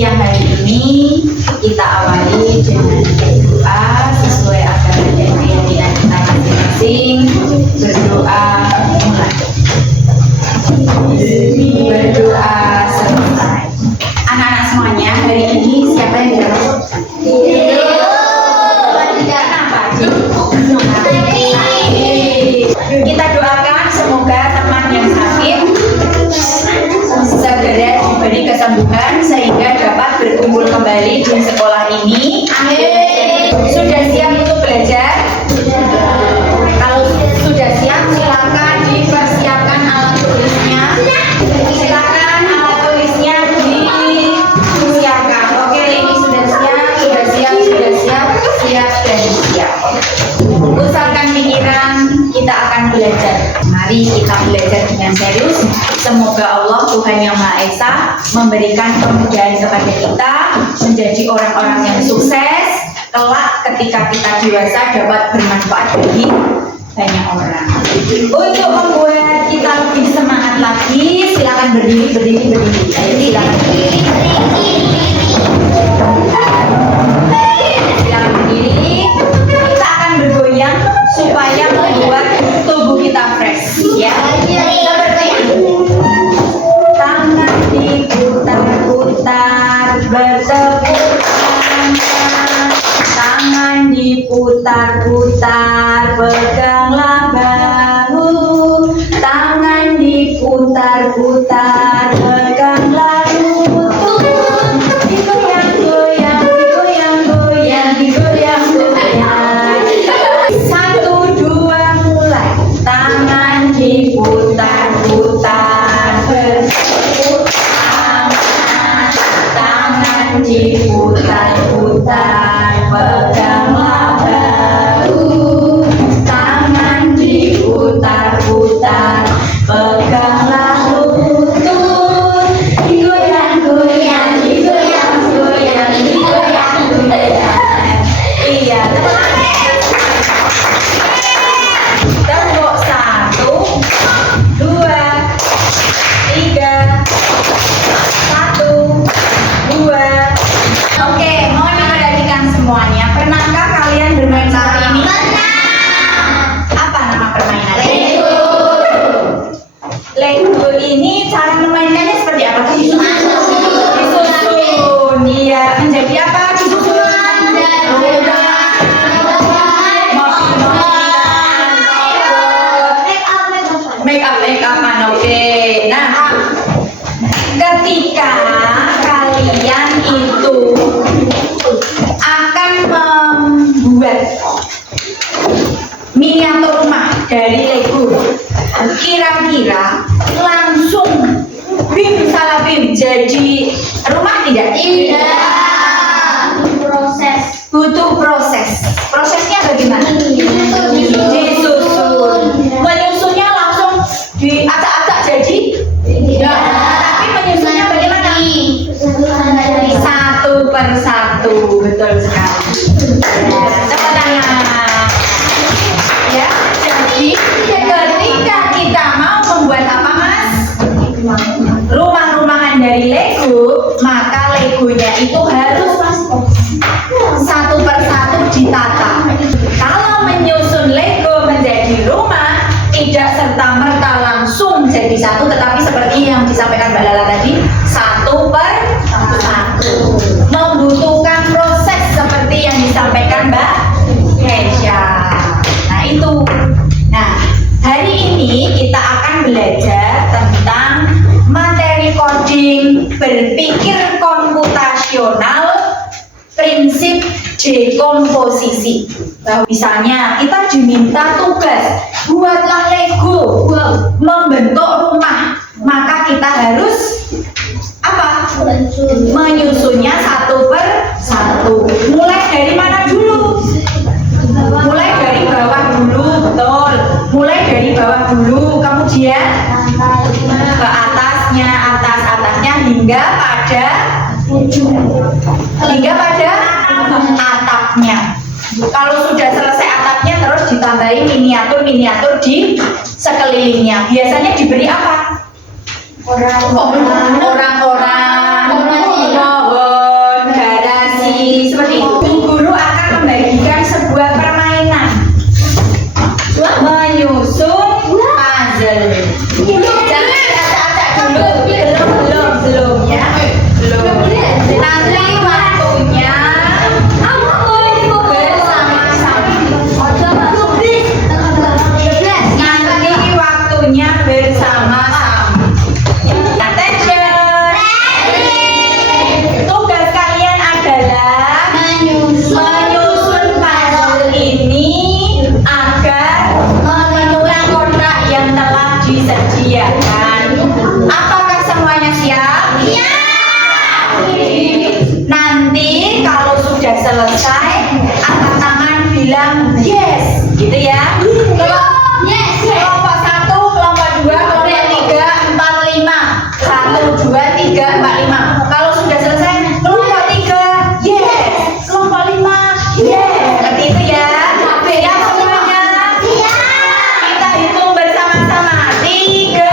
siang hari ini kita awali dengan doa sesuai agama dan keyakinan kita masing-masing. Berdoa mulai. Berdoa selesai. Anak-anak semuanya, hari ini siapa yang jawab? Kita doakan semoga teman yang sakit segera diberi kesembuhan sehingga dapat berkumpul kembali di sekolah ini. Amin. Sudah siap untuk belajar? Kalau sudah siap, silakan dipersiapkan alat tulisnya. Silakan alat tulisnya disiapkan. Oke, ini sudah siap dan siap. Pusatkan pikiran, kita akan belajar. Mari kita belajar dengan serius. Semoga Allah Tuhan Yang Maha Esa memberikan kemudahan kepada kita menjadi orang-orang yang sukses. Kelak ketika kita dewasa dapat bermanfaat bagi banyak orang. Untuk membuat kita lebih semangat lagi, silakan berdiri. Ayo silakan berdiri. Silakan berdiri. Kita akan bergoyang supaya membuat tubuh kita fresh, ya. Seperti tangan diputar-putar, bertepuk tangan. Tangan diputar-putar, peganglah bahu. Tangan diputar-putar, peganglah lutut. Digoyang-goyang, digoyang-goyang, digoyang-goyang. 1, 2, mulai. Tangan diputar-putar, bertepuk tangan. Tangan diputar-putar, peganglah bahu. Tangan diputar-putar, peganglah lutut. Digoyang-goyang, digoyang-goyang, digoyang-goyang. Iya, tepuk 1, 2, 3, 1, 2. Oke, mohon diperhatikan semuanya. Pernahkah kalian bermain seperti ini? Apa nama permainan? Lego ini cara memainkannya seperti apa? Disusun. Iya, menjadi apa? Disusun. Make-up-an, oke. Nah, ketika kalian itu akan membuat miniatur rumah dari Lego, kira-kira langsung bim salah bim jadi rumah tidak? Butuh proses. Prosesnya bagaimana? Disusun. Menyusunnya langsung diacak-acak jadi? Tapi menyusunnya bagaimana? Satu per satu, betul sekali. Tepuk tangan. Ya, jadi ketika kita mau membuat apa, Mas? Rumah-rumahan dari Lego, maka Legonya itu harus satu per satu ditata. Kalau menyusun Lego menjadi rumah, tidak serta-merta langsung jadi satu, tetapi seperti yang disampaikan Mbak Lala tadi, satu per satu. Membutuhkan proses seperti yang disampaikan Mbak Kesha. Nah itu. Nah, hari ini kita akan belajar tentang materi coding, berpikir komputasional, prinsip dekomposisi. Nah, misalnya kita diminta tugas buatlah Lego membentuk rumah, maka kita harus apa? Menyusunnya satu per satu. Mulai dari mana dulu? Mulai dari bawah dulu, betul. Mulai dari bawah dulu, kemudian ke atasnya hingga pada atapnya. Kalau sudah selesai atapnya, terus ditambahin miniatur di sekelilingnya. Biasanya diberi apa? Orang-orang, pohon, mengerjakan. Apakah semuanya siap? Iya. Oke. Nanti kalau sudah selesai, angkat tangan bilang yes, gitu ya. Kelompok 1, kelompok 2, kelompok 3, 4, 5. 1, 2, 3, 4, 5. Kalau sudah selesai, kelompok 3 yes, kelompok 5 yes. Seperti itu ya. Siap semuanya? Kita hitung bersama-sama. 3,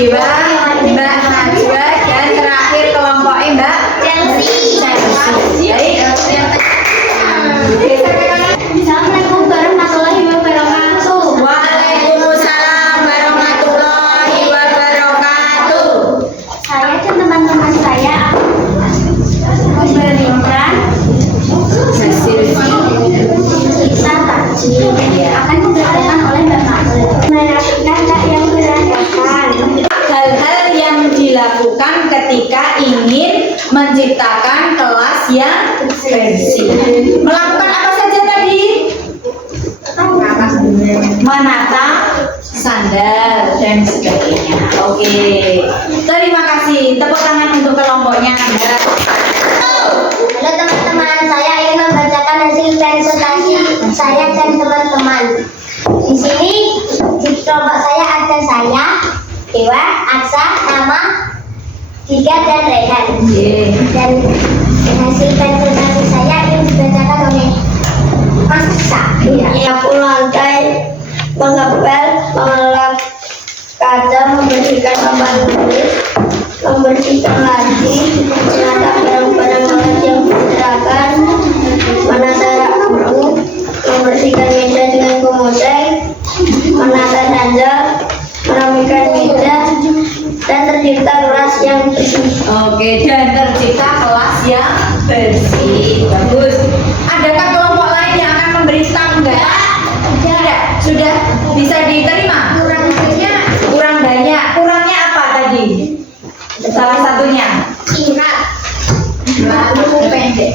2, Mbak Najwa wajib akan dikerjakan oleh Bapak. Merapikan tak yang berantakan. Hal-hal yang dilakukan ketika ingin menciptakan kelas yang bersih. Melakukan apa saja tadi? Menata sandal dan sebagainya. Oke, terima kasih. Tepuk tangan untuk kelompoknya. Halo teman-teman, saya ingin membacakan hasil presentasi saya dan teman-teman. Di sini di kelompok saya ada saya, Dewa, Aksa, Nama, Dika, dan Rehan. Dan hasil presentasi saya ingin dibacakan oleh Mas Aksa. Menyapu lantai, mengepel, mengelap kaca, membersihkan papan tulis, membersihkan laci, menata barang-barang kelas yang berserakan, menata rak buku, membersihkan meja dengan komodai, menata sandal, merapikan meja, dan tercipta kelas yang bersih. Oke, dan tercipta kelas yang bersih. Bagus. Adakah kelompok lain yang akan memberi tanggapan? Tidak. Sudah bisa diterima? Kurang banyak. Kurangnya apa tadi? Salah satunya?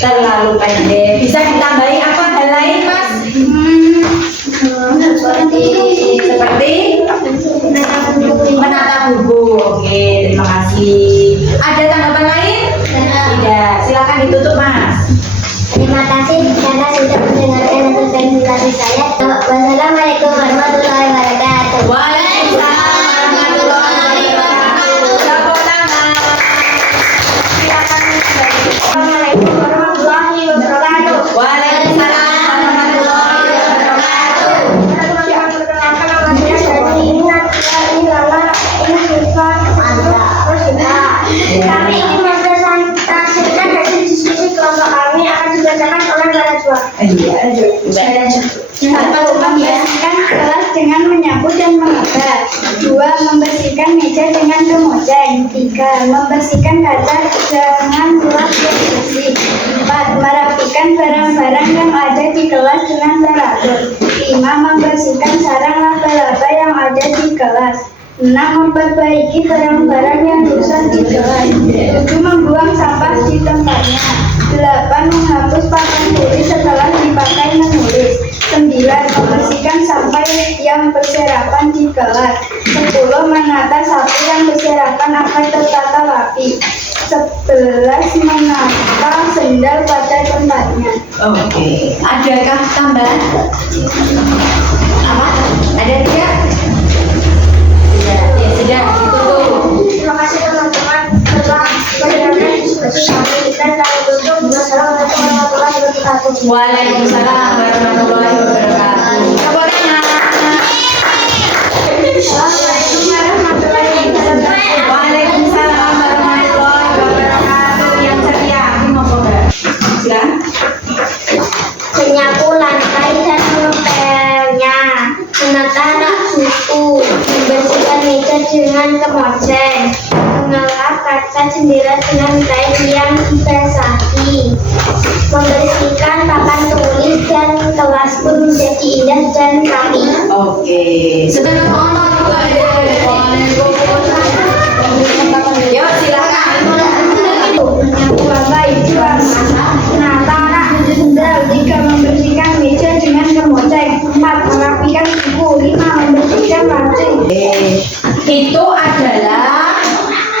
Terlalu pendek. Bisa ditambahi apa hal lain, Mas? Seperti menata buku. Oke, terima kasih. Ada tanggapan lain? Tidak. Silakan ditutup, Mas. Terima kasih karena sudah mendengarkan hasil presentasi saya. Wassalamualaikum warahmatullahi wabarakatuh. Waalaikumsalam warahmatullahi wabarakatuh. Tepuk tangan. Silakan. Assalamualaikum warahmatullahi wabarakatuh. Waalaikumsalam warahmatullahi wabarakatuh. Kami ingin mempresentasikan hasil diskusi kelompok kami akan dibacakan oleh Najwa. Membersihkan kelas dengan menyapu dan mengepel. 2. Membersihkan meja dengan kemojeng. 3. Membersihkan kaca dengan kelas yang bersih. 4. Merapikan barang-barang yang ada di kelas dengan teratur. 5. Membersihkan sarang laba-laba yang ada di kelas. 6. Memperbaiki barang-barang yang rusak di kelas. 7. Membuang sampah di tempatnya. 8. Menghapus papan tulis setelah dipakai menulis. 9. Membersihkan sampah yang berserakan di kelas. 10. Menata sapu yang berserakan agar tertata rapi. 11. Menata sendal pada tempatnya. Oke, adakah tambahan? Apa? Ada tidak? Tidak. Ya sudah, ditutup. Terima kasih teman-teman telah mendengarkan diskusi kami dan kami tutup. Wassalamualaikum warahmatullahi wabarakatuh. Waalaikumsalam warahmatullahi wabarakatuh. Tepuk tangan. Assalamualaikum warahmatullahi wabarakatuh. Waalaikumsalam warahmatullahi wabarakatuh. Yang ceria, Mbak. Silakan. Menyapu lantai dan mengepelnya, menata rak buku, membersihkan meja dengan kemojeng, mengelap kaca jendela dengan kain yang dibasahi, membersihkan papan tulis dan kelas pun menjadi indah dan rapi. Oke. Sebentar Allah juga ada. Yuk silakan. Menyapu lantai 2, menata rak sendal. 3. Membersihkan meja dengan kemojeng. 4. Merapikan buku. 5. Membersihkan laci. Itu adalah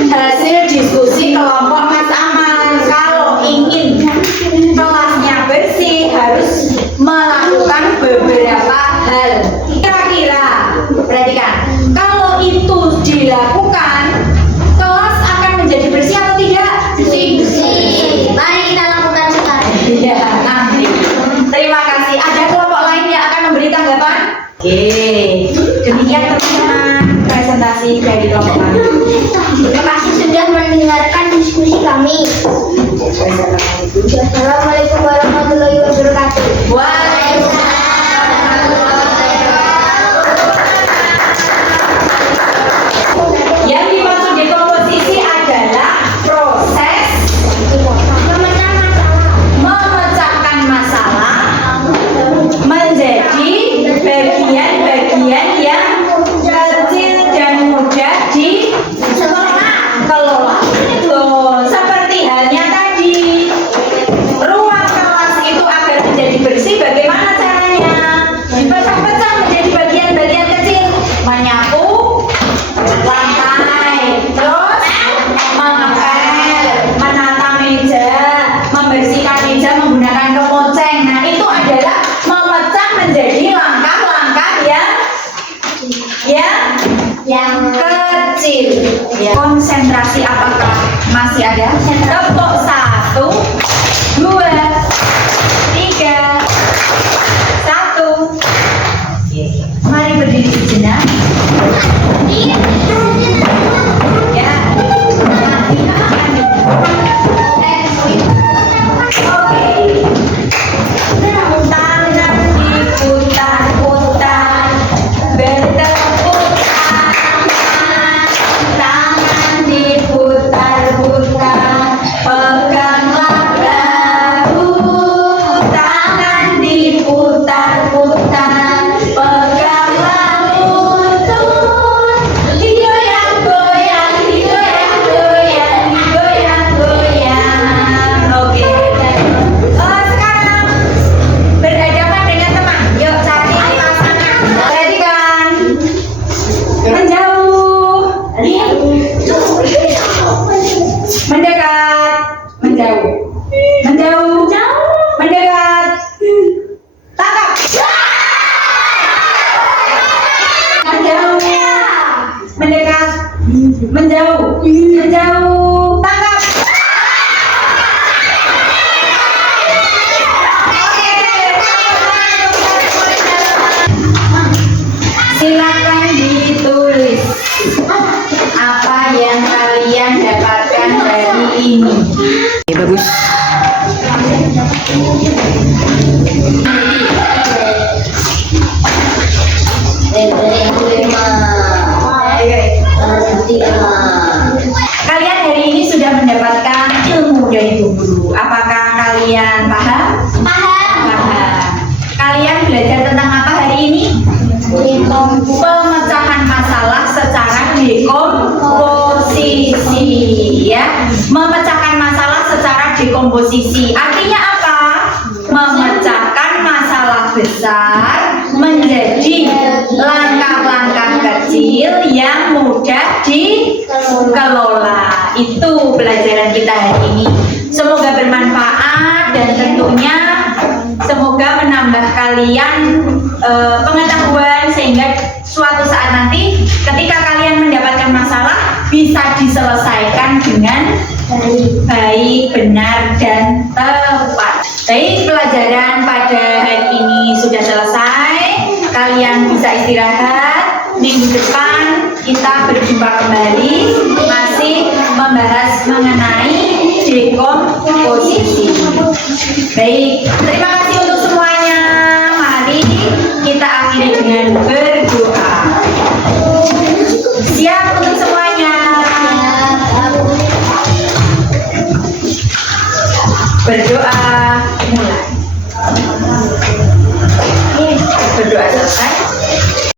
hasil diskusi kelompok Mas Aman. Kalau ingin kelasnya bersih harus melakukan beberapa hal. Kira-kira perhatikan, kalau itu dilakukan kelas akan menjadi bersih atau tidak? Bersih. Mari kita lakukan sekarang. Iya, nanti. Terima kasih. Ada kelompok lain yang akan memberi tanggapan? Oke, demikian teman-teman presentasi dari kelompok kami. Terima kasih sudah mendengarkan diskusi kami. Assalamualaikum warahmatullahi wabarakatuh. Waalaikumsalam. Yang dimaksud dekomposisi adalah proses memecahkan masalah menjadi kecil. Ya. Konsentrasi apakah masih ada? Tepuk 1, 2, 3, 1. Mari berdiri sejenak. Ya. Oke. Tangan diputar-putar, bertepuk tangan. Tangan diputar-putar, peganglah bahu. Tangan diputar-putar, peganglah lutut. Digoyang-goyang, digoyang-goyang, digoyang-goyang. Oke. Sekarang berhadapan dengan teman. Yuk cari pasangan. Perhatikan. Menjauh. Mendekat. Menjauh. Menjauh. Mendekat. Tangkap. Menjauh. Mendekat. Menjauh. Menjauh. Tangkap. Silakan ditulis apa yang kalian dapatkan hari ini. Oke, bagus. Kalian hari ini sudah mendapatkan ilmu dari Bu Guru. Apakah kalian paham? Paham. Kalian belajar tentang apa hari ini? Pemecahan masalah secara dekomposisi, ya. Memecahkan masalah secara dekomposisi artinya apa? Memecahkan masalah besar menjadi langkah-langkah kecil yang mudah dikelola. Itu pelajaran kita hari ini. Semoga bermanfaat dan tentunya semoga menambah kalian pengetahuan sehingga suatu saat nanti ketika kalian mendapatkan masalah bisa diselesaikan dengan baik, benar, dan tepat. Baik, pelajaran pada hari ini sudah selesai. Kalian bisa istirahat. Minggu depan kita berjumpa kembali.